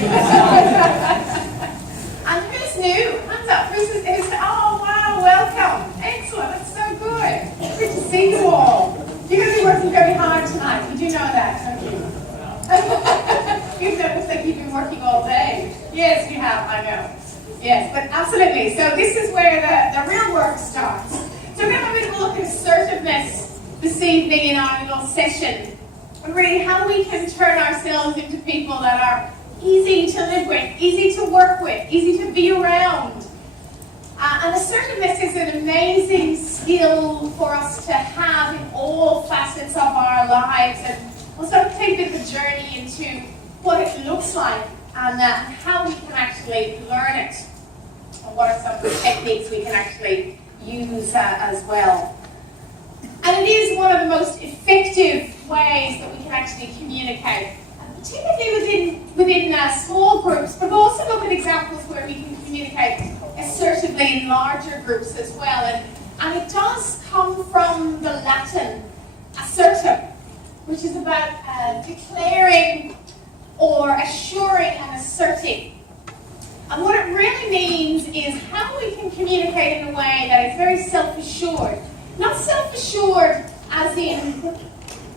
And who's new? Hands up. Who's oh, wow, welcome. Excellent. That's so good. Good to see you all. You're going to be working very hard tonight. You do know that, don't you? You've noticed that you've been working all day. Yes, you have. I know. Yes, but absolutely. So this is where the real work starts. So we're going to have a bit of a look at assertiveness this evening in our little session. And really how we can turn ourselves into people that are easy to live with, easy to work with, easy to be around. And assertiveness is an amazing skill for us to have in all facets of our lives. And we'll sort of take a bit of a journey into what it looks like and how we can actually learn it. And what are some of the techniques we can actually use as well. And it is one of the most effective ways that we can actually communicate, particularly within small groups, but we'll also look at examples where we can communicate assertively in larger groups as well. And it does come from the Latin assertive, which is about declaring or assuring and asserting. And what it really means is how we can communicate in a way that is very self-assured. Not self-assured as in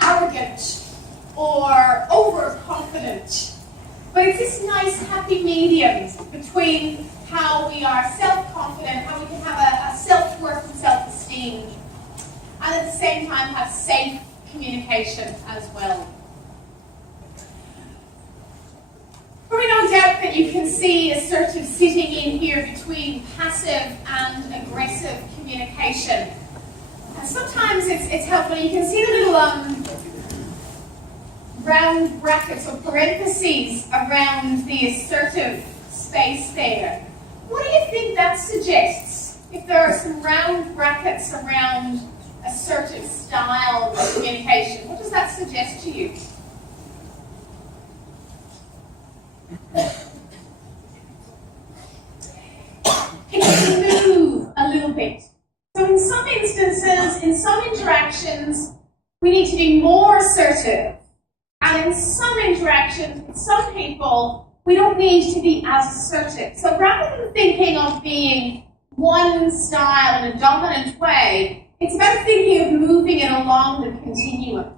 arrogant or overconfident, but it's this nice happy medium between how we are self-confident, how we can have a self-worth and self-esteem, and at the same time have safe communication as well. Probably no doubt that you can see assertive sitting in here between passive and aggressive communication. And sometimes it's helpful. You can see the little round brackets or parentheses around the assertive space there. What do you think that suggests? If there are some round brackets around assertive style of communication, what does that suggest to you? It can move a little bit. So in some instances, in some interactions, we need to be more assertive. And in some interactions with some people, we don't need to be as assertive. So rather than thinking of being one style in a dominant way, it's about thinking of moving it along the continuum.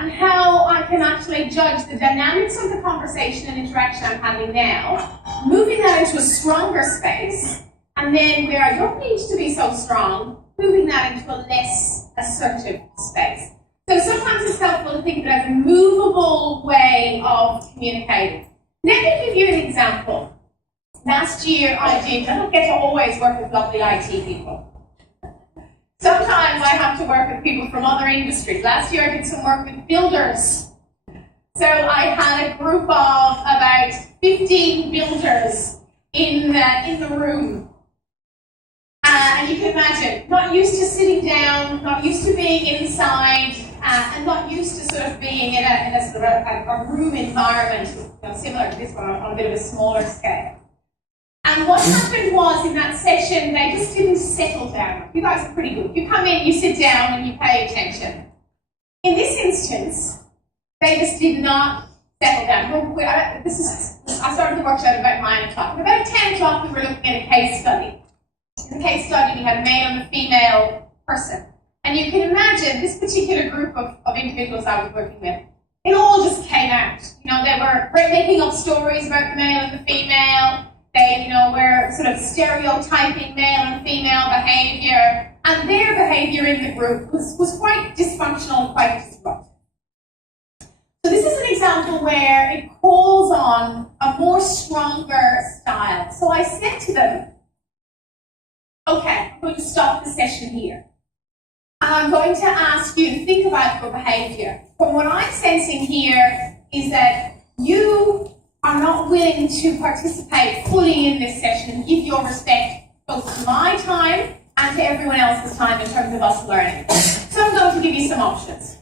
And how I can actually judge the dynamics of the conversation and interaction I'm having now, moving that into a stronger space, and then where I don't need to be so strong, moving that into a less assertive space. So sometimes it's helpful to think of it as a movable way of communicating. Let me give you an example. Last year I don't get to always work with lovely IT people. Sometimes I have to work with people from other industries. Last year I did some work with builders. So I had a group of about 15 builders in the room. And you can imagine, not used to sitting down, not used to being inside, and not used to sort of being in a sort of a room environment, similar to this one on a bit of a smaller scale. And what happened was, in that session, they just didn't settle down. You guys are pretty good. You come in, you sit down, and you pay attention. In this instance, they just did not settle down. I started the workshop at about 9 o'clock. At about 10 o'clock, we were looking at a case study. In the case study, we had a male and a female person. And you can imagine this particular group of individuals I was working with, it all just came out. They were making up stories about the male and the female. They, were sort of stereotyping male and female behaviour, and their behaviour in the group was quite dysfunctional and quite disruptive. So this is an example where it calls on a more stronger style. So I said to them, okay, I'm going to stop the session here. And I'm going to ask you to think about your behaviour. From what I'm sensing here is that you are not willing to participate fully in this session and give your respect both to my time and to everyone else's time in terms of us learning. So I'm going to give you some options.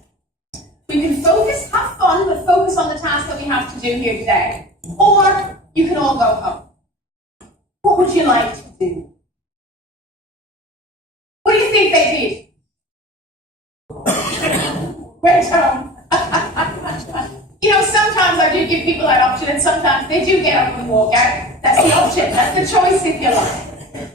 We can focus, have fun, but focus on the task that we have to do here today. Or you can all go home. What would you like to do? What do you think they did? Went home. Sometimes I do give people that option, and sometimes sometimes they do get up and walk out. That's the option. That's the choice, if you like.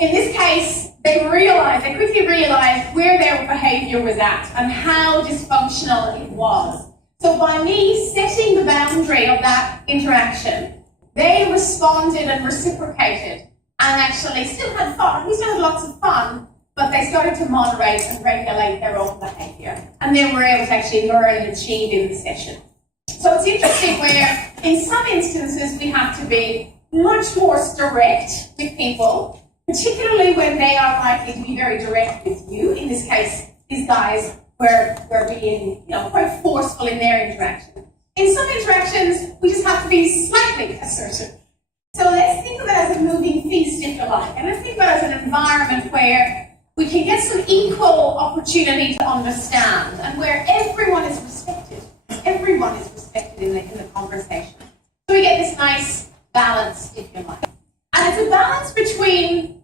In this case, they quickly realized where their behavior was at and how dysfunctional it was. So by me setting the boundary of that interaction, they responded and reciprocated and actually still had fun. We still had lots of fun, but they started to moderate and regulate their own behavior. And they were able to actually learn and achieve in the session. So it's interesting where in some instances we have to be much more direct with people, particularly when they are likely to be very direct with you. In this case, these guys were being, quite forceful in their interaction. In some interactions, we just have to be slightly assertive. So let's think of it as a moving feast, if you like, and let's think about it as an environment where we can get some equal opportunity to understand and where everyone is respected. Everyone is respected in the conversation. So we get this nice balance, if you like. And it's a balance between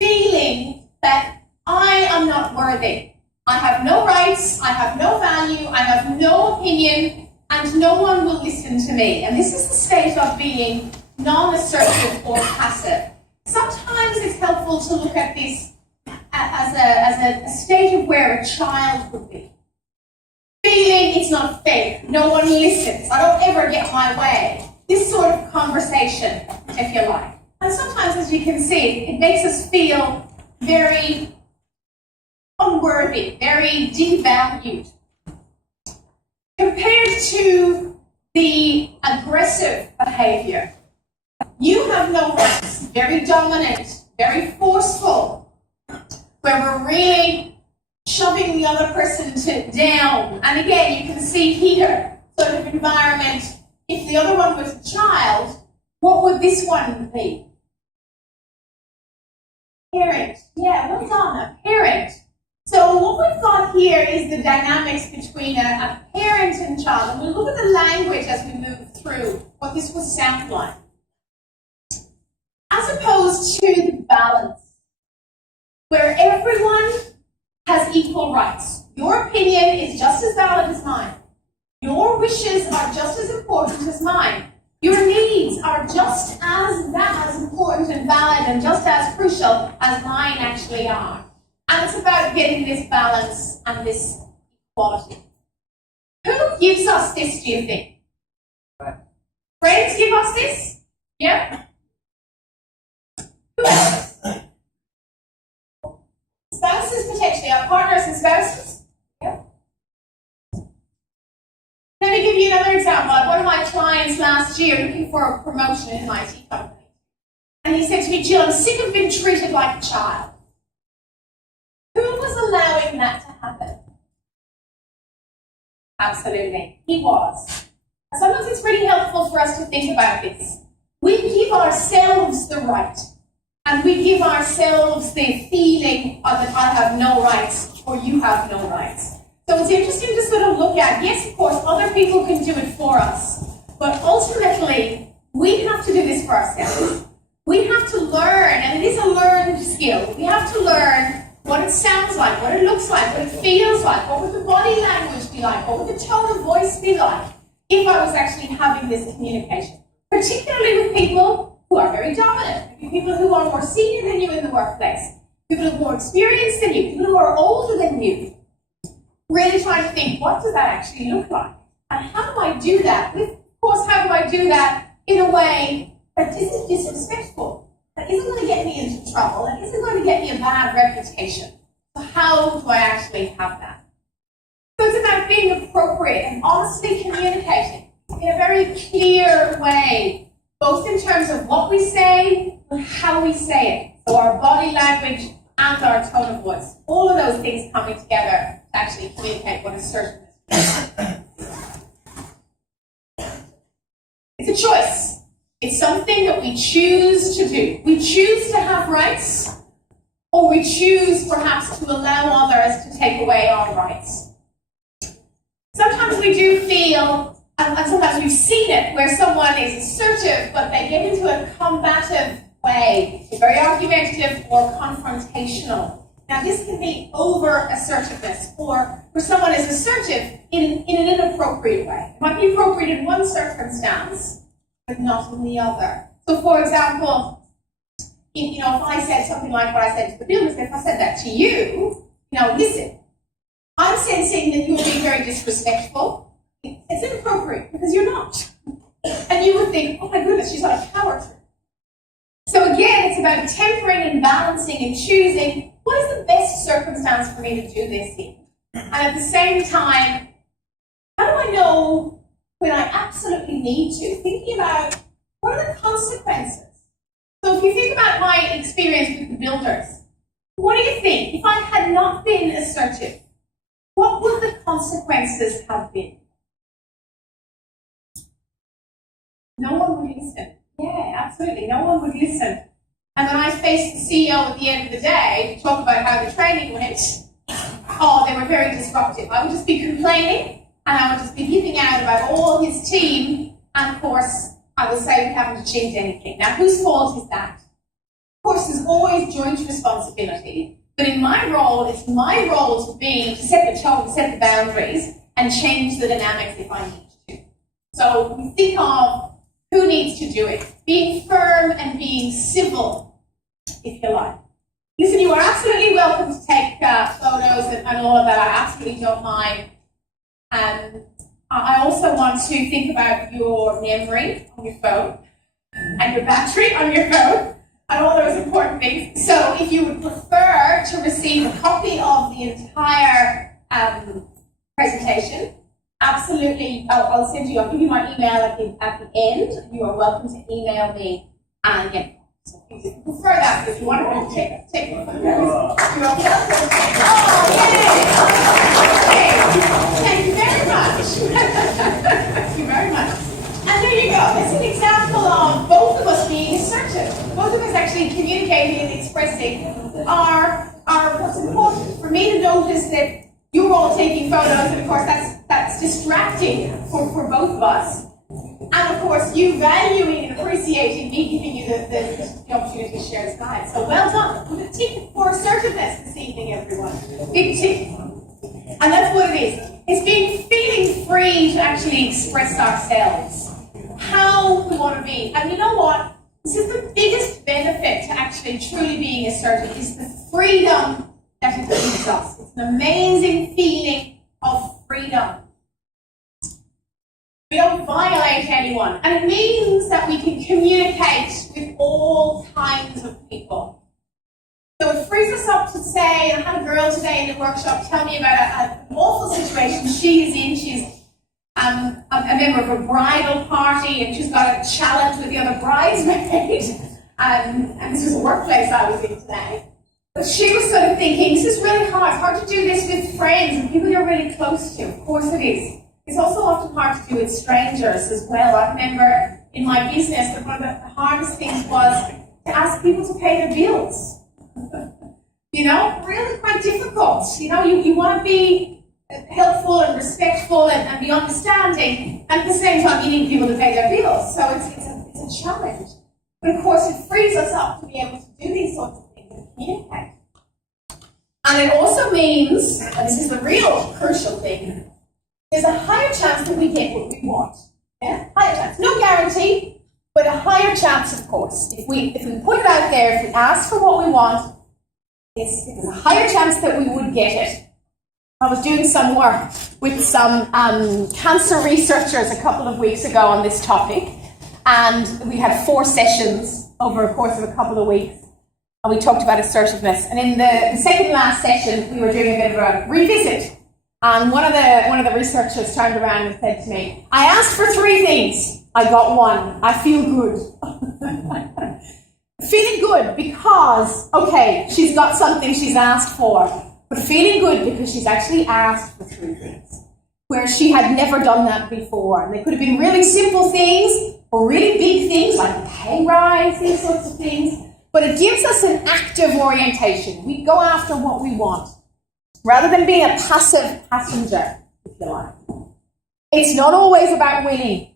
feeling that I am not worthy. I have no rights, I have no value, I have no opinion, and no one will listen to me. And this is the state of being non-assertive or passive. Sometimes it's helpful to look at this as a state of where a child would be. Feeling it's not fair, no one listens, I don't ever get my way. This sort of conversation, if you like. And sometimes, as you can see, it makes us feel very unworthy, very devalued. Compared to the aggressive behavior, you have no rights, very dominant, very forceful, where we're really shoving the other person down. And again, you can see here, sort of environment, if the other one was a child, what would this one be? Parent. Yeah, well done, a parent. So what we've got here is the dynamics between a parent and child. And we'll look at the language as we move through what this will sound like. As opposed to the balance, where everyone has equal rights. Your opinion is just as valid as mine. Your wishes are just as important as mine. Your needs are just as important and valid and just as crucial as mine actually are. And it's about getting this balance and this equality. Who gives us this, do you think? Friends give us this? Yeah? Who else? Spouses, potentially. Our partners and spouses? Yeah? Let me give you another example. I had one of my clients last year looking for a promotion in an IT company. And he said to me, Jill, I'm sick of being treated like a child. Who was allowing that to happen? Absolutely, he was. And sometimes it's really helpful for us to think about this. We give ourselves the right, and we give ourselves the feeling of that I have no rights or you have no rights. So it's interesting to sort of look at, yes, of course, other people can do it for us, but ultimately, we have to do this for ourselves. We have to learn, and it is a learned skill, we have to learn what it sounds like, what it looks like, what it feels like, what would the body language be like, what would the tone of voice be like if I was actually having this communication. Particularly with people who are very dominant, people who are more senior than you in the workplace, people who are more experienced than you, people who are older than you. Really trying to think, what does that actually look like? And how do I do that? Of course, how do I do that in a way that isn't disrespectful? That isn't going to get me into trouble, that isn't going to get me a bad reputation. So how do I actually have that? So it's about being appropriate and honestly communicating in a very clear way, both in terms of what we say and how we say it. So our body language and our tone of voice. All of those things coming together to actually communicate what assertiveness is. It's a choice. It's something that we choose to do. We choose to have rights, or we choose perhaps to allow others to take away our rights. Sometimes we do feel, and sometimes we've seen it, where someone is assertive, but they get into a combative way, very argumentative or confrontational. Now this can be over-assertiveness, or where someone is assertive in an inappropriate way. It might be appropriate in one circumstance, but not in the other. So, for example, if I said something like what I said to the builders, if I said that to you, listen, I'm sensing that you're being very disrespectful. It's inappropriate because you're not. And you would think, oh my goodness, she's got a power trip. So again, it's about tempering and balancing and choosing what is the best circumstance for me to do this in. And at the same time, how do I know when I absolutely need to? Thinking about what are the consequences. So if you think about my experience with the builders, what do you think? If I had not been assertive, what would the consequences have been? No one would listen. Yeah, absolutely. No one would listen. And when I faced the CEO at the end of the day to talk about how the training went, they were very disruptive. I would just be complaining, and I would just be giving out about all his team, and of course, I would say we haven't achieved anything. Now, whose fault is that? Of course, there's always joint responsibility, but in my role, it's my role to set the tone, set the boundaries, and change the dynamics if I need to. So we think of who needs to do it. Being firm and being civil, if you like. Listen, you are absolutely welcome to take photos and all of that. I absolutely don't mind. I also want to think about your memory on your phone and your battery on your phone and all those important things. So if you would prefer to receive a copy of the entire presentation, absolutely, I'll give you my email at the end. You are welcome to email me and get. So if you prefer that, if you want to take it. You're welcome. Oh, yay! Thank you very much. Thank you very much. And there you go. That's an example of both of us being assertive. Both of us actually communicating and expressing our what's important. For me to notice that you're all taking photos, and of course that's distracting for both of us. And of course, you valuing and appreciating me giving you the opportunity to share slides. So well done. Put a tick for assertiveness this evening, everyone. Big tick. And that's what it is. It's feeling free to actually express ourselves, how we want to be. And you know what? This is the biggest benefit to actually truly being assertive, is the freedom that it gives us. It's an amazing feeling of freedom. We don't violate anyone, and it means that we can communicate with all kinds of people. So it frees us up to say, I had a girl today in the workshop tell me about an awful situation she is in. She's a member of a bridal party, and she's got a challenge with the other bridesmaid. And this was a workplace I was in today. But she was sort of thinking, this is really hard. It's hard to do this with friends and people you're really close to. Of course it is. It's also often hard to do with strangers as well. I remember in my business that one of the hardest things was to ask people to pay their bills. Really quite difficult. You want to be helpful and respectful and be understanding, and at the same time you need people to pay their bills. So it's a challenge. But of course it frees us up to be able to do these sorts of things and communicate. And it also means, and this is the real crucial thing, there's a higher chance that we get what we want. Yeah? Higher chance. No guarantee, but a higher chance, of course. If we put it out there, if we ask for what we want, there's a higher chance that we would get it. I was doing some work with some cancer researchers a couple of weeks ago on this topic, and we had 4 sessions over a course of a couple of weeks, and we talked about assertiveness. And in the second last session, we were doing a bit of a revisit. And one of the researchers turned around and said to me, I asked for 3 things. I got 1. I feel good. Feeling good because, okay, she's got something she's asked for, but feeling good because she's actually asked for 3 things, where she had never done that before. And they could have been really simple things or really big things like a pay rise, these sorts of things. But it gives us an active orientation. We go after what we want, rather than being a passive passenger, if you like. It's not always about winning,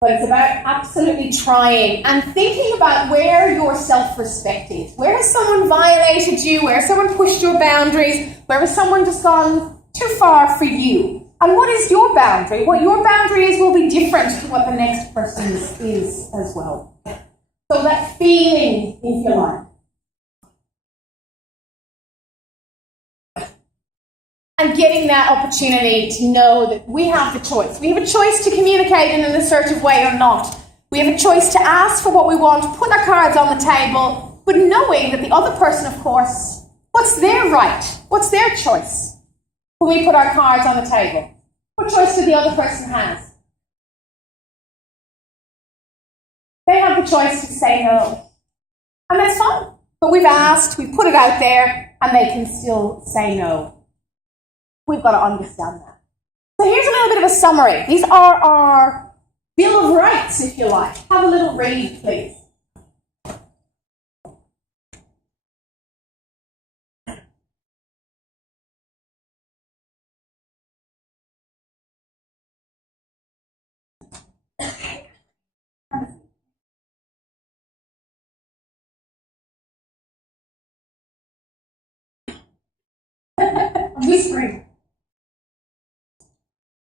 but it's about absolutely trying and thinking about where your self-respect is. Where has someone violated you? Where has someone pushed your boundaries? Where has someone just gone too far for you? And what is your boundary? What your boundary is will be different to what the next person's is as well. So that feeling, if you like. And getting that opportunity to know that we have the choice. We have a choice to communicate in an assertive way or not. We have a choice to ask for what we want, put our cards on the table, but knowing that the other person, of course, what's their right? What's their choice when we put our cards on the table? What choice do the other person have? They have the choice to say no. And that's fine. But we've asked, we put it out there, and they can still say no. We've got to understand that. So here's a little bit of a summary. These are our Bill of Rights, if you like. Have a little read, please. Whispering.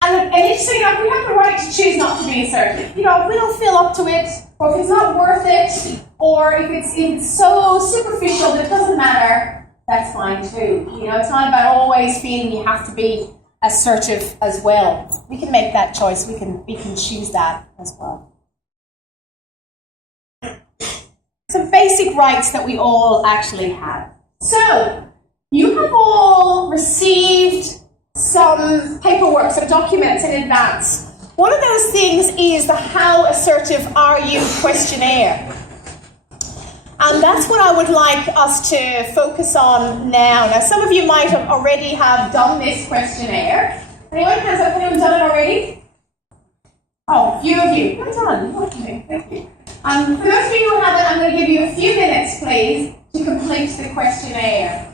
And interestingly enough, we have the right to choose not to be assertive. You know, if we don't feel up to it, or if it's not worth it, or if it's so superficial that it doesn't matter, that's fine too. You know, it's not about always feeling you have to be assertive as well. We can make that choice. We can choose that as well. Some basic rights that we all actually have. So, you have all received some paperwork, some documents in advance. One of those things is the How Assertive Are You questionnaire. And that's what I would like us to focus on now. Now, some of you might have already have done this questionnaire. Anyone? Has anyone done it already? Oh, a few of you. Well done. Okay, thank you. For those of you who haven't, I'm going to give you a few minutes, please, to complete the questionnaire.